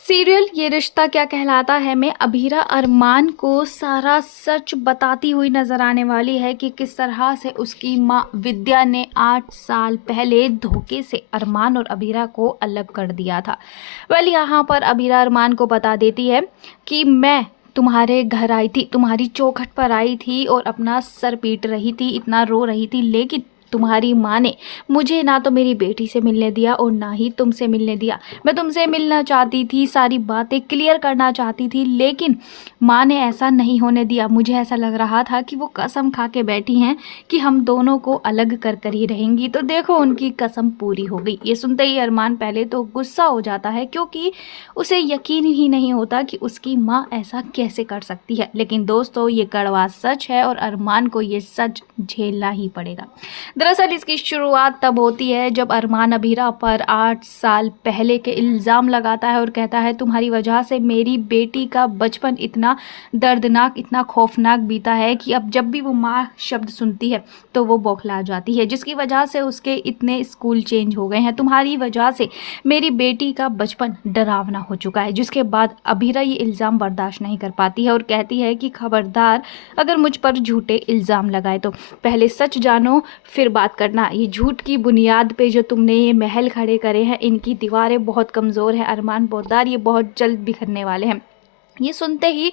Serial ये रिश्ता क्या कहलाता है में अभीरा अरमान को सारा सच बताती हुई नजर आने वाली है कि किस तरह से उसकी माँ विद्या ने 8 साल पहले धोखे से अरमान और अभीरा को अलग कर दिया था। यहाँ पर अभीरा अरमान को बता देती है कि मैं तुम्हारे घर आई थी, तुम्हारी चौखट पर आई थी और अपना सर पीट रही थी, इतना रो रही थी, लेकिन तुम्हारी माँ ने मुझे ना तो मेरी बेटी से मिलने दिया और ना ही तुमसे मिलने दिया। मैं तुमसे मिलना चाहती थी, सारी बातें क्लियर करना चाहती थी, लेकिन माँ ने ऐसा नहीं होने दिया। मुझे ऐसा लग रहा था कि वो कसम खा के बैठी हैं कि हम दोनों को अलग कर कर ही रहेंगी। तो देखो उनकी कसम पूरी हो गई। ये सुनते ही अरमान पहले तो गुस्सा हो जाता है, क्योंकि उसे यकीन ही नहीं होता कि उसकी माँ ऐसा कैसे कर सकती है। लेकिन दोस्तों, ये कड़वा सच है और अरमान को ये सच झेलना ही पड़ेगा। दरअसल इसकी शुरुआत तब होती है जब अरमान अभीरा पर 8 साल पहले के इल्ज़ाम लगाता है और कहता है, तुम्हारी वजह से मेरी बेटी का बचपन इतना दर्दनाक, इतना खौफनाक बीता है कि अब जब भी वो माँ शब्द सुनती है तो वो बौखला जाती है, जिसकी वजह से उसके इतने स्कूल चेंज हो गए हैं। तुम्हारी वजह से मेरी बेटी का बचपन डरावना हो चुका है। जिसके बाद अभीरा ये इल्ज़ाम बर्दाश्त नहीं कर पाती है और कहती है कि खबरदार, अगर मुझ पर झूठे इल्ज़ाम लगाए तो पहले सच जानो फिर बात करना। ये झूठ की बुनियाद पे जो तुमने ये महल खड़े करे हैं, इनकी दीवारें बहुत कमज़ोर हैं अरमान पोद्दार, ये बहुत जल्द बिखरने वाले हैं। ये सुनते ही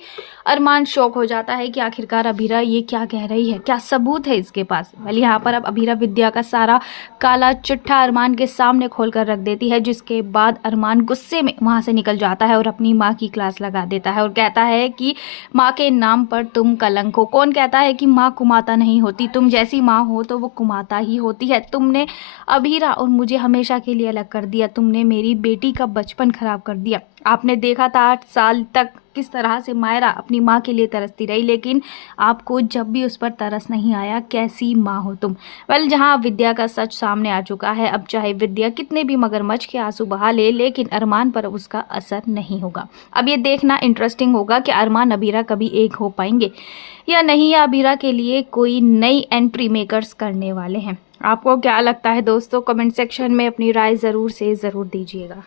अरमान शॉक हो जाता है कि आखिरकार अभीरा ये क्या कह रही है, क्या सबूत है इसके पास। यहाँ पर अब अभीरा विद्या का सारा काला चिट्ठा अरमान के सामने खोल कर रख देती है, जिसके बाद अरमान गुस्से में वहाँ से निकल जाता है और अपनी माँ की क्लास लगा देता है और कहता है कि माँ के नाम पर तुम कलंक हो। कौन कहता है कि माँ कुमाता नहीं होती? तुम जैसी माँ हो तो वो कुमाता ही होती है। तुमने अभीरा और मुझे हमेशा के लिए अलग कर दिया। तुमने मेरी बेटी का बचपन खराब कर दिया। आपने देखा था 8 साल तक किस तरह से मायरा अपनी माँ के लिए तरसती रही, लेकिन आपको जब भी उस पर तरस नहीं आया। कैसी माँ हो तुम। जहाँ विद्या का सच सामने आ चुका है, अब चाहे विद्या कितने भी मगरमच्छ के आंसू बहा ले, लेकिन अरमान पर उसका असर नहीं होगा। अब ये देखना इंटरेस्टिंग होगा कि अरमान अभीरा कभी एक हो पाएंगे या नहीं, या अभीरा के लिए कोई नई एंट्री मेकर्स करने वाले हैं। आपको क्या लगता है दोस्तों? कमेंट सेक्शन में अपनी राय ज़रूर दीजिएगा।